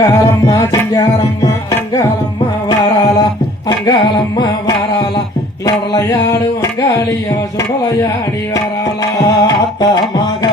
அங்காளம்மா சிங்காரம்மா அங்காளம்மா வாராளா அங்காளம்மா வாராளா நடலையாடு அங்காளிய சுடலையாடி வாராளா அத்தமாக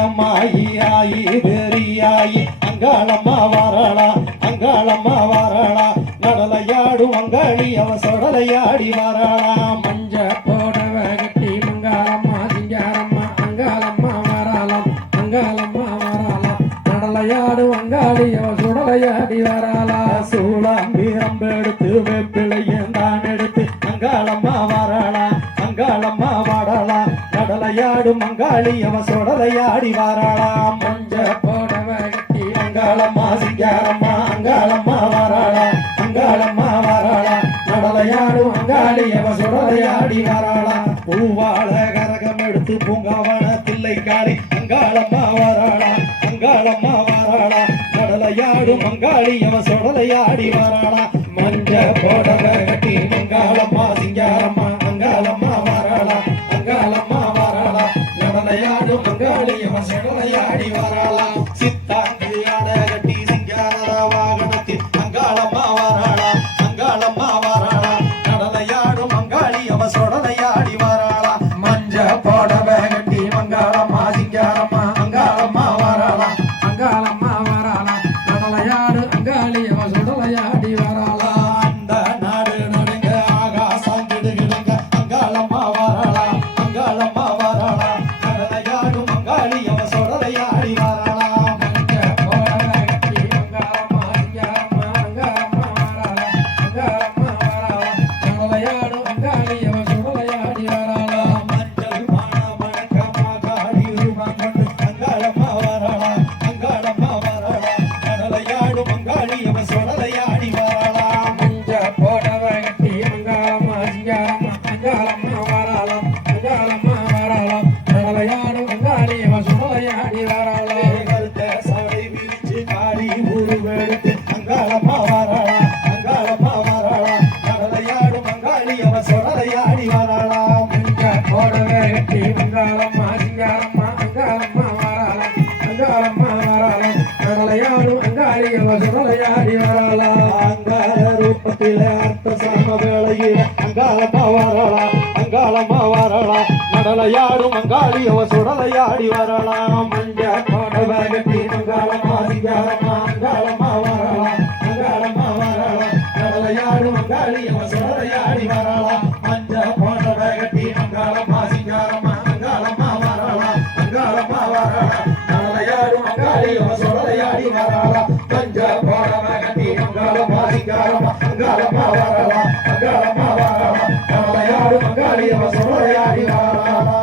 ஆயி பெரியாயி அங்காளம்மா வாராளா அங்காளம்மா வாராளா நடலையாடு அங்காளி அவ சுடலையாடி வாராளா மஞ்ச போடவ கட்டி மங்காளம்மா சிங்காரம்மா அங்காளம்மா வாராளாம் அங்காளம்மா வாராளாம் நடலையாடு அங்காளி அவ சுடலையாடி வாராளா சூளாம்பீரம் எடுத்து வெப்பிளையும் தான் எடுத்து அங்காளம்மா வாராளா அங்காளம்மா வாடாளா நடலையாடு மங்காளி அவ சுடலையாடி வாராளா மஞ்ச போடவ கட்டி அங்காளம்மா சிங்காரம்மா அங்காளம்மா வாராளா அங்காளம்மா வாராளா நடலையாடு அங்காளி அவ சுடலையாடி வாராளா பூவாழ கரகம் எடுத்து பூங்காவன தில்லை காளி அங்காளம்மா வாராளா அங்காளம்மா வாராளா நடலையாடு மங்காளி அவ சுடலையாடி வாராளா மஞ்ச போடவ கட்டி மங்காளம்மா சிங்காரம்மா அங்காளம்மா வாராளா அங்காளம்மா வாராளா நடலையாடு மங்காளி அவ சுடலையாடி வாராளா சித்தாங்கு ஆட கட்டி சிங்கார வாகனத்தில் அங்காளம்மா வாராளா அங்காளம்மா வாராளா நடலையாடு மங்காளி அவ சுடலையாடி வாராளா மஞ்ச போடவ கட்டி மங்காளம்மா சிங்காரம்மா அங்காளம்மா வாராளா அங்காளம்மா வாராளா நடலையாடு அங்காளி அவ சுடலையாடி வாராளா அந்த நாடு நடுங்க ஆகாசம் கிடுகிடுங்க அங்காளம்மா வாராளா அங்காளம்மா வாராளா நடலையாடு மங்காளி அவ சுடலையாடி வாராளா மஞ்ச போடவ கட்டி மங்காளம்மா சிங்காரம்மா அங்காளம்மா வாராளா அங்காளம்மா வாராளா நடலையாடு அங்காளி அவ சுடலையாடி வாராளா மஞ்சள் மணக்கமா காடி ரூபம் கொண்டு அங்காளம்மா வாராளா அங்காளம்மா வாராளா நடலையாடு மங்காளி அவ சுடலையாடி வாராளா மஞ்ச போடவ கட்டி மங்காளம்மா சிங்காரம்மா அங்காளம்மா வாராளா அங்காளம்மா வாராளா நடலையாடு அங்காளி அவ சுடலையாடி வாராளா கருத்த சடை விரிச்சு காளி உருவெடுத்து அங்காளம்மா வாராளா அங்காளம்மா வாராளா நடலையாடு மங்காளி அவ சுடலையாடி வாராளா மஞ்ச போடவ கட்டி மங்காளம்மா சிங்காரம்மா அங்காளம்மா வாராளா அங்காளம்மா வாராளா நடலையாடு அங்காளி அவ சுடலையாடி வாராளா அங்காள ரூபத்தில அர்த்த சாம வேளையில அங்காளம்மா வாராளா அங்காளம்மா வாராளா நடலையாடு மங்காளி அவ சுடலையாடி வாராளா மஞ்ச போடவ கட்டி மங்காளம்மா சிங்காரம்மா அங்காளம்மா வாராளா அங்காளம்மா வாராளா நடலையாடு அங்காளி அவ சுடலையாடி வாராளா மஞ்ச போட்டவ கட்டி அங்காளம்மா சிங்காரம்மா அங்காளம்மா வாராளா அங்காளம்மா வாராளா நடலையாடு மங்காளி அவ சுடலையாடி வாராளா மஞ்ச போடவ கட்டி அங்காளம்மா சிங்காரம்மா அங்காளம்மா வாராளா அங்காளம்மா வாராளா நடலையாடு மங்காளி அவ சுடலையாடி வாராளா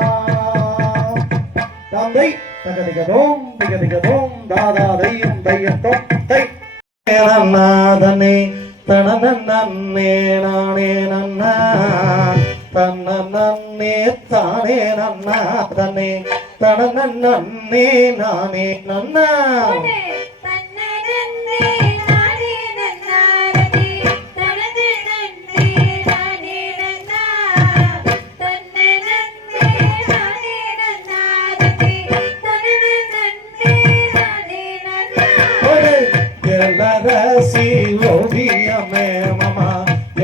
தந்தை திகதிகதோம் தாதா தையும் தையத்தோம் தை நாதனே தனநன்னே நானே நன்னா தன்னே தானே நன்னாதனே தனநன்னே நானே நன்னா ரசி ஓவியமே மாமா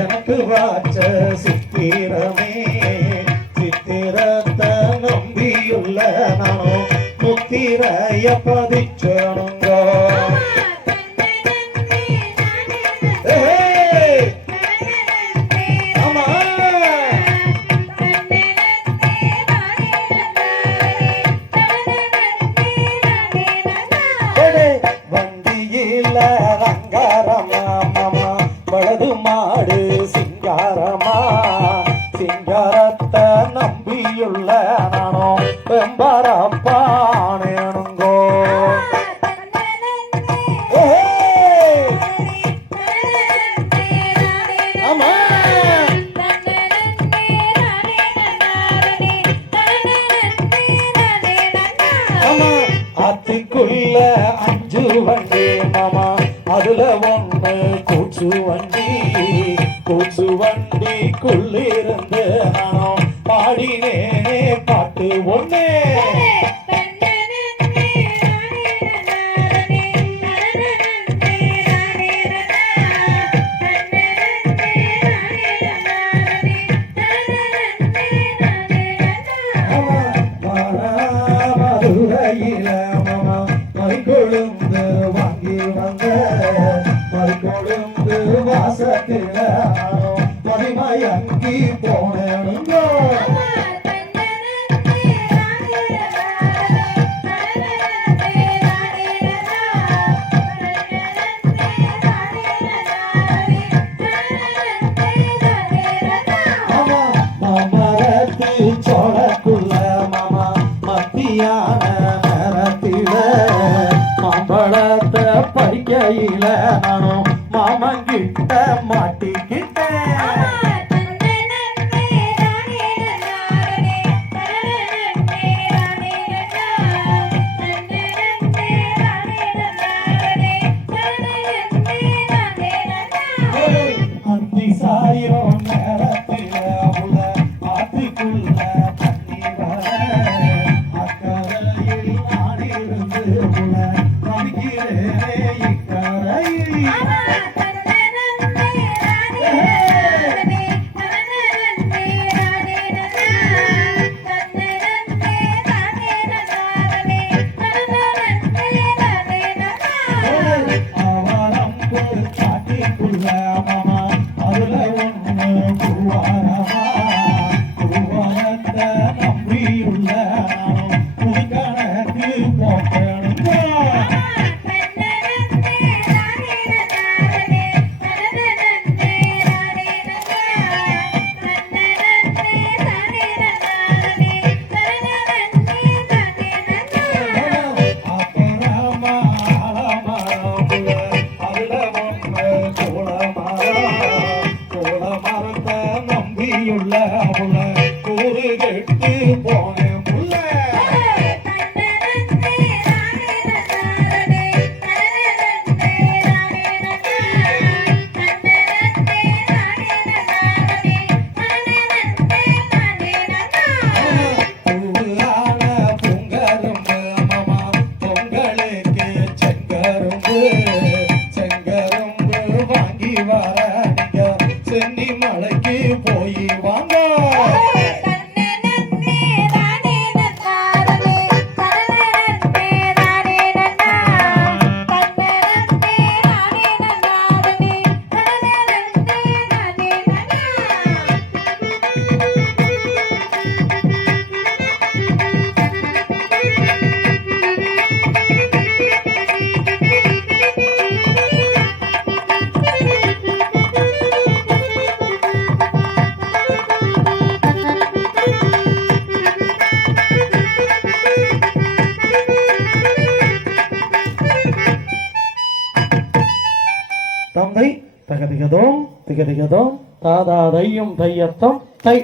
எனக்கு வாச்ச சித்திரமே சித்திரத்தை நம்பியுள்ள நானும் முத்திரைய பதிச்சணுங்கோ வண்டியில ரங்காரமா மாமா வலது மாடு சிங்காரமா சிங்காரத்தை நம்பியுள்ள நானோ வெம்பரப்பானேனுங்கோ ஆமா ஆமா அத்திக்குள்ள அஞ்சு வண்டி மாமா அதுல ஒண்ணு கூச்சு வண்டிக்குள்ளிருந்து நானும் பாடினேனே பாட்டு ஒண்ணு மறுக்கொழுந்து வாசத்தில மதிமயங்கி போனேனுங்க சோழக்குள்ள மாமா மத்தியான நேரத்தில மாம்பழத்தை பறிக்கையில நானும் மாமங்கிட்ட மாட்டிக்கிட்டேன் அந்தி சாயம் நேரத்தில உள்ள ஆத்துக்குள்ள தண்ணி வர அக்கரையில் நாடிருந்து உள்ள நம்பிக்கிறேனே இக்கரையில் மாமா அதுல ஒண்ணு குருவாரமா குருவாரத்தை நம்பியுள்ள புதுக்கணக்கு போக்கணுங்க அப்புறமா ஆலமரம்புல அதுல கோலமரத்தை நம்பியுள்ள அவள கூறு கெட்டு போனேன் புள்ள பூவான பொங்கரும்பு மாமா பொங்கலுக்கு செங்கரும்பு செங்கரும்பு வாங்கி வர நீங்க சென்னி மலைக்கு போய் வாங்க தந்தை தகதிகதோம் திகதிகதோம் தாதா தையும் தையத்தம் தை